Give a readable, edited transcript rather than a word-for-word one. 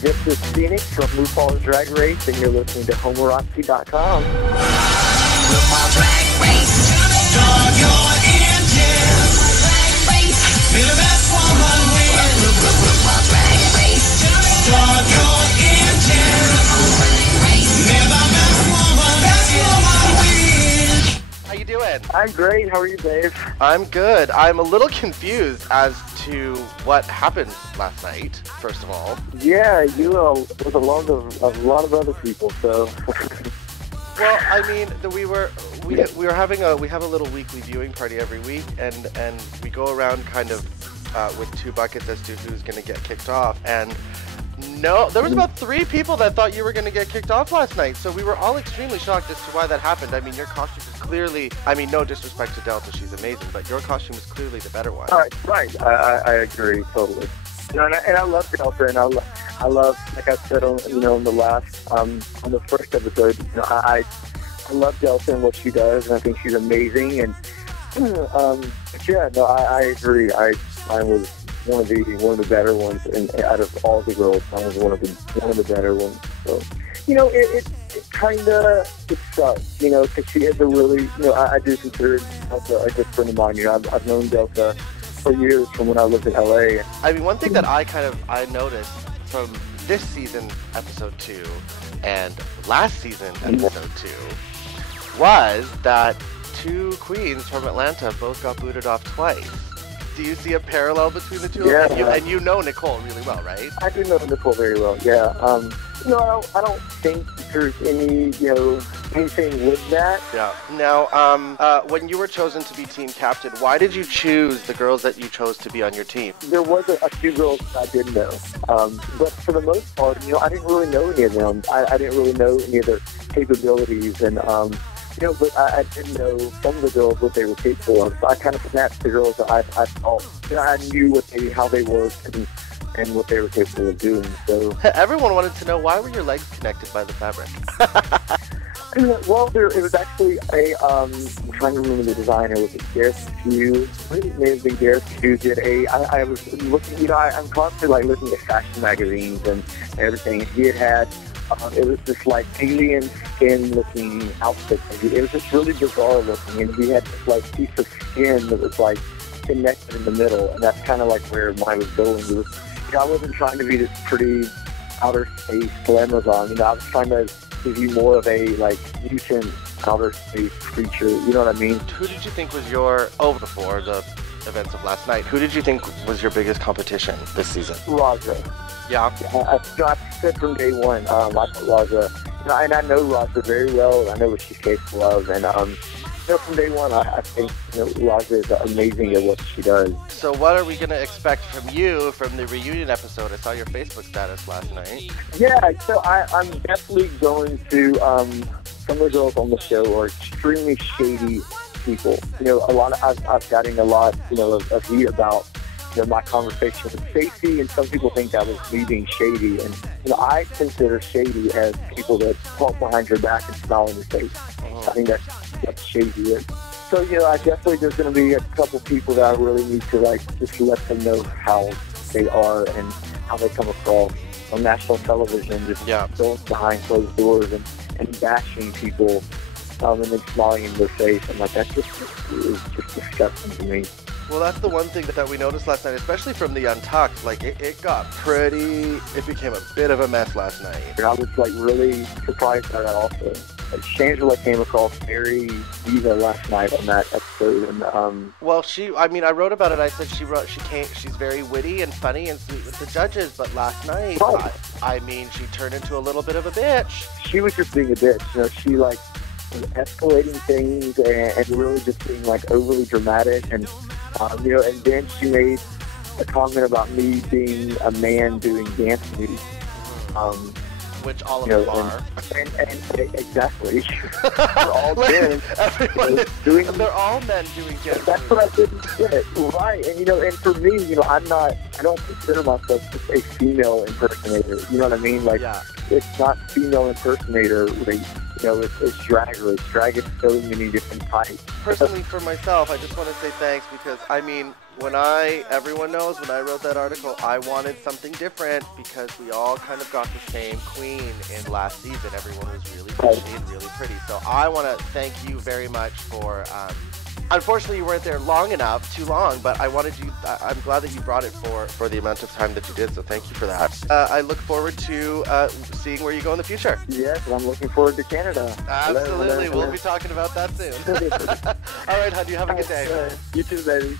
This is Phoenix from RuPaul's Drag Race, and you're listening to Homorazzi.com. RuPaul's Drag Race. Start your engines. Drag Race. Be the best woman win. RuPaul's Drag Race. Start your engines. Never best woman win. How you doing? I'm great. How are you, Dave? I'm good. I'm a little confused as to what happened last night, first of all. Yeah, you with a lot of other people, so... Well, I mean, we have a little weekly viewing party every week, and we go around kind of with two buckets as to who's going to get kicked off. And no, there was about 3 people that thought you were going to get kicked off last night, so we were all extremely shocked as to why that happened. I mean, your costume was clearly, I mean, no disrespect to Delta, she's amazing, but your costume was clearly the better one. Right. I agree totally. You know, and I love Delta, and I love, like I said on the last on the first episode, you know, I love Delta and what she does, and I think she's amazing. And but yeah, no, I agree. I was one of the better ones, and out of all the girls, I was one of the better ones. So, you know, it sucks, you know, because she has a really, you know, I do consider Delta a good friend of mine. You know, I've known Delta for years from when I lived in LA. I mean, one thing that I noticed from this season, episode 2, and last season, episode 2, was that 2 queens from Atlanta both got booted off twice. Do you see a parallel between the two Yeah. of them? And you know Nicole really well, right? I do know Nicole very well, yeah. No, I don't think there's any, you know, anything with that. Yeah. Now, when you were chosen to be team captain, why did you choose the girls that you chose to be on your team? There was a few girls that I did know, but for the most part, you know, I didn't really know any of them. I didn't really know any of their capabilities, and you know, but I did know some of the girls what they were capable of. So I kind of snapped the girls that I thought, you know, I knew how they worked and what they were capable of doing. So everyone wanted to know, why were your legs connected by the fabric? Well, it was actually I'm trying to remember the designer. Was it Gareth Hugh? I think it may have been Gareth Hugh did I was looking, you know, I'm constantly like looking at fashion magazines and everything. He had it was this like alien skin looking outfit. It was just really bizarre looking, and he had this like piece of skin that was like connected in the middle, and that's kind of like where mine was going. It was, you know, I wasn't trying to be this pretty outer space glamazon. You know, I was trying to give you more of a like mutant outer space creature. You know what I mean? Who did you think was before the events of last night, who did you think was your biggest competition this season? Raja. Yeah. I said from day one, I thought Raja, you know, and I know Raja very well, and I know what she's capable of, and you know, from day one, I think, you know, Raja is amazing at what she does. So what are we going to expect from you from the reunion episode? I saw your Facebook status last night. Yeah, so I'm definitely going to, some of the girls on the show are extremely shady people. You know, I've gotten a lot, you know, of heat about, you know, my conversation with Stacey, and some people think that was me being shady. And, you know, I consider shady as people that talk behind your back and smile in your face. I think that's shady. So, you know, there's going to be a couple people that I really need to, like, just let them know how they are and how they come across on national television, just going behind closed doors and bashing people and then smiling in their face. I'm like, that's just disgusting to me. Well, that's the one thing that we noticed last night, especially from the Untucked. Like, it became a bit of a mess last night. And I was, like, really surprised by that also. Like, Shangela came across very diva last night on that episode. And, well, I wrote about it. I said she's very witty and funny and sweet with the judges, but last night, she turned into a little bit of a bitch. She was just being a bitch. You know, she, like, was escalating things and really just being, like, overly dramatic. And, you know, and then she made a comment about me being a man doing dance moves. Which all of them are. And exactly. They're all men. They're all men doing dance moves. That's what I didn't get. Right. And, you know, and for me, you know, I don't consider myself just a female impersonator. You know what I mean? Like, it's not female impersonator race. it's drag race. Drag is so many different types. Personally, for myself, I just want to say thanks because, I mean, everyone knows when I wrote that article, I wanted something different because we all kind of got the same queen in last season. Everyone was really bushy and really pretty. So I want to thank you very much for, unfortunately you weren't there too long, but I'm glad that you brought it for the amount of time that you did, so thank you for that. I look forward to seeing where you go in the future. Yes, and I'm looking forward to Canada. Absolutely, we'll be talking about that soon. All right, hon, you have a good day. You too, baby.